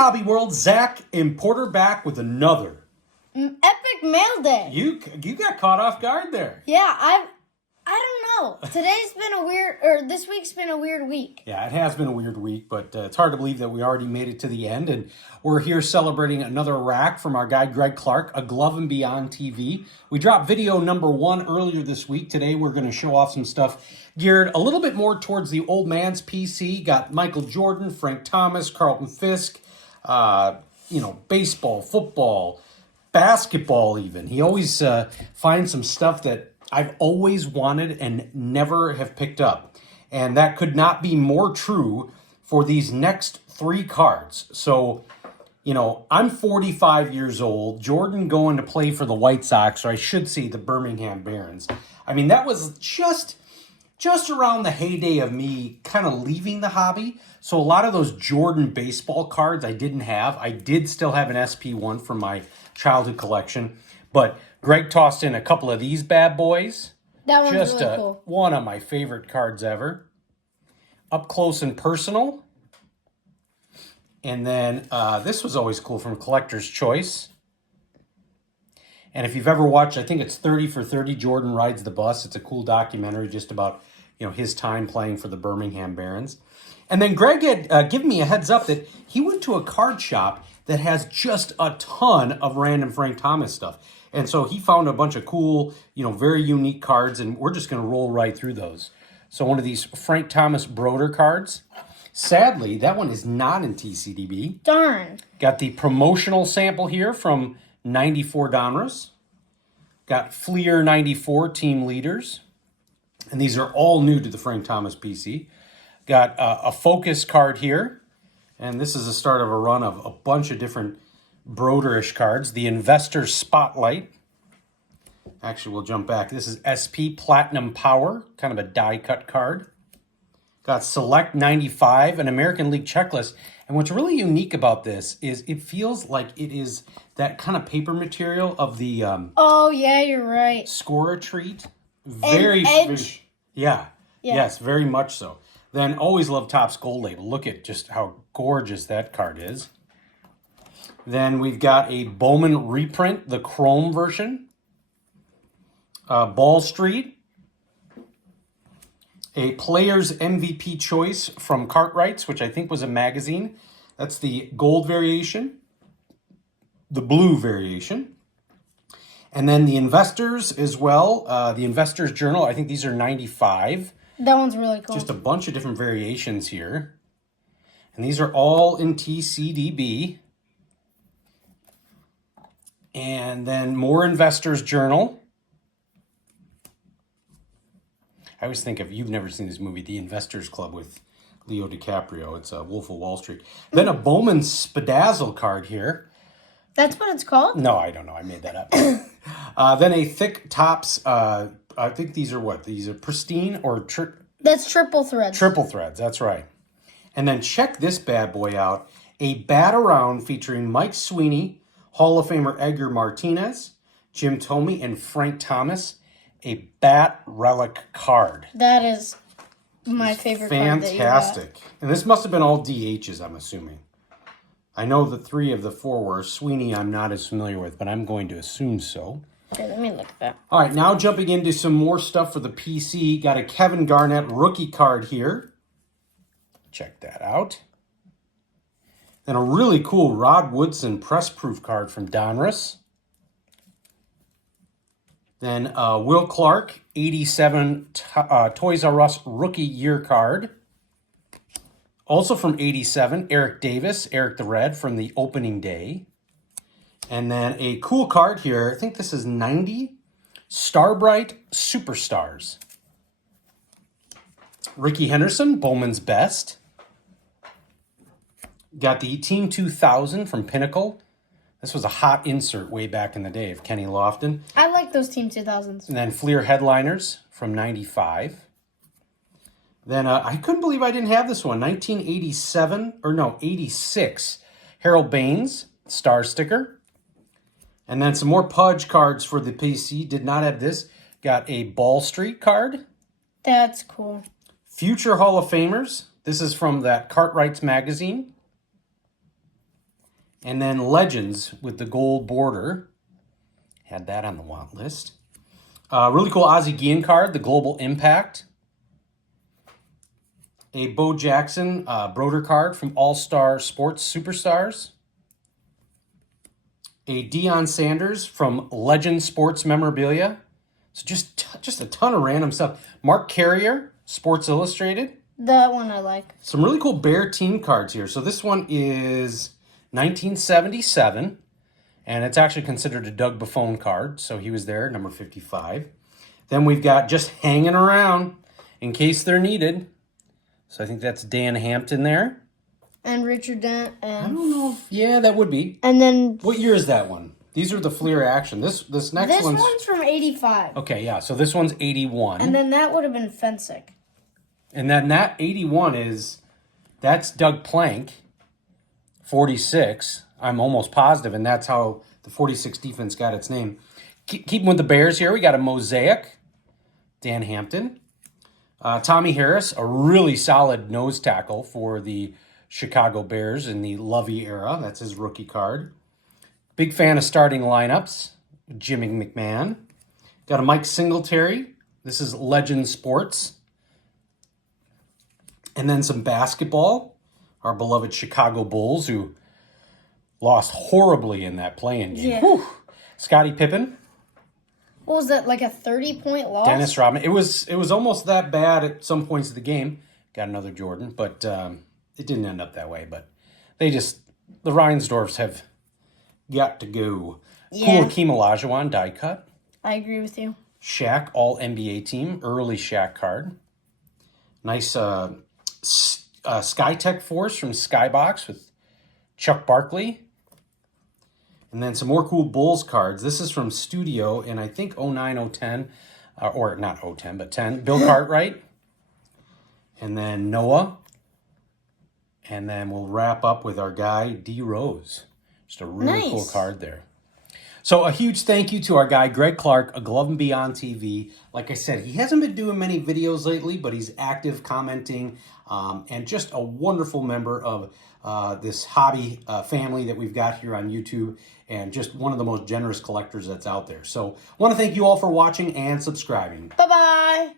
Hobby World, Zach and Porter back with another Epic mail day. You got caught off guard there. Yeah, I don't know. This week's been a weird week. Yeah, it has been a weird week, but it's hard to believe that we already made it to the end, and we're here celebrating another rack from our guy Greg Clark, A Glove and Beyond TV. We dropped video number 1 earlier this week. Today we're going to show off some stuff geared a little bit more towards the old man's PC. Got Michael Jordan, Frank Thomas, Carlton Fisk, baseball, football, basketball even. He always finds some stuff that I've always wanted and never have picked up. And that could not be more true for these next 3 cards. So, I'm 45 years old. Jordan going to play for the White Sox, or I should say the Birmingham Barons. I mean, that was just around the heyday of me kind of leaving the hobby. So a lot of those Jordan baseball cards I didn't have. I did still have an SP1 from my childhood collection. But Greg tossed in a couple of these bad boys. That one's really cool. One of my favorite cards ever. Up close and personal. And then this was always cool from Collector's Choice. And if you've ever watched, I think it's 30 for 30, Jordan Rides the Bus. It's a cool documentary just about his time playing for the Birmingham Barons. And then Greg had given me a heads up that he went to a card shop that has just a ton of random Frank Thomas stuff. And so he found a bunch of cool, very unique cards, and we're just going to roll right through those. So one of these Frank Thomas Broder cards. Sadly, that one is not in TCDB. Darn. Got the promotional sample here from 94 Donruss. Got Fleer 94 Team Leaders. And these are all new to the Frank Thomas PC. Got a Focus card here. And this is the start of a run of a bunch of different Broderish cards. The Investor Spotlight. Actually, we'll jump back. This is SP Platinum Power, kind of a die-cut card. Got Select 95, an American League checklist. And what's really unique about this is it feels like it is that kind of paper material of the oh, yeah, you're right. Scorer Treat. Very edge. Yeah. Yes, very much so. Then always love Topps Gold Label. Look at just how gorgeous that card is. Then we've got a Bowman reprint, the Chrome version. Ball Street. A Player's MVP Choice from Cartwrights, which I think was a magazine. That's the gold variation. The blue variation. And then the Investors as well. The Investors Journal, I think these are 95. That one's really cool. Just a bunch of different variations here. And these are all in TCDB. And then more Investors Journal. I always think if you've never seen this movie, The Investors Club with Leo DiCaprio. It's Wolf of Wall Street. Then a Bowman Spadazzle card here. That's what it's called? No, I don't know. I made that up. Then a Thick Tops. I think these are what? These are pristine or... That's triple threads. Triple threads, that's right. And then check this bad boy out. A Bat Around featuring Mike Sweeney, Hall of Famer Edgar Martinez, Jim Thome, and Frank Thomas. A Bat Relic card. That is my favorite card that you got. Fantastic. And this must have been all DHs, I'm assuming. I know the 3 of the 4 were. Sweeney I'm not as familiar with, but I'm going to assume so. Okay, let me look at that. All right, now jumping into some more stuff for the PC. Got a Kevin Garnett rookie card here. Check that out. Then a really cool Rod Woodson press proof card from Donruss. Then Will Clark, 87 Toys R Us Rookie Year card. Also from 87, Eric Davis, Eric the Red from the opening day. And then a cool card here, I think this is 90, Starbright Superstars. Ricky Henderson, Bowman's Best. Got the Team 2000 from Pinnacle. This was a hot insert way back in the day of Kenny Lofton. I like those Team 2000s. And then Fleer Headliners from 95. Then I couldn't believe I didn't have this one. 86. Harold Baines, Star Sticker. And then some more Pudge cards for the PC. Did not have this. Got a Ball Street card. That's cool. Future Hall of Famers. This is from that Cartwrights magazine. And then Legends with the gold border. Had that on the want list. Really cool Ozzie Guillen card, the Global Impact. A Bo Jackson Broder card from All-Star Sports Superstars. A Deion Sanders from Legend Sports Memorabilia. So just a ton of random stuff. Mark Carrier, Sports Illustrated. That one I like. Some really cool Bear team cards here. So this one is 1977, and it's actually considered a Doug Buffon card. So he was there, number 55. Then we've got Just Hanging Around in case they're needed. So I think that's Dan Hampton there. And Richard Dent. I And don't know. Yeah, that would be. and then What year is that one? These are the Fleer Action. This next this one's... one's from 85. Okay, yeah. So this one's 81. And then that would have been Fensick. And then that 81 that's Doug Plank, 46. I'm almost positive, and that's how the 46 defense got its name. Keeping with the Bears here, we got a Mosaic, Dan Hampton. Tommy Harris, a really solid nose tackle for the Chicago Bears in the Lovey era. That's his rookie card. Big fan of starting lineups, Jimmy McMahon. Got a Mike Singletary. This is Legend Sports. And then some basketball. Our beloved Chicago Bulls, who lost horribly in that play-in game. Yeah. Whew. Scottie Pippen. What was that, like a 30-point loss? Dennis Rodman. It was almost that bad at some points of the game. Got another Jordan, but it didn't end up that way. But the Reinsdorfs have got to go. Yeah. Cool Hakeem Olajuwon die cut. I agree with you. Shaq All NBA team, early Shaq card. Nice SkyTech Force from Skybox with Chuck Barkley. And then some more cool Bulls cards. This is from Studio in, I think, 09, 010. Or not 010, but 10. Bill Cartwright. And then Noah. And then we'll wrap up with our guy, D. Rose. Just a really cool card there. So a huge thank you to our guy, Greg Clark, A Glove and Beyond TV. Like I said, he hasn't been doing many videos lately, but he's active, commenting, and just a wonderful member of this hobby family that we've got here on YouTube, and just one of the most generous collectors that's out there. So I want to thank you all for watching and subscribing. Bye-bye.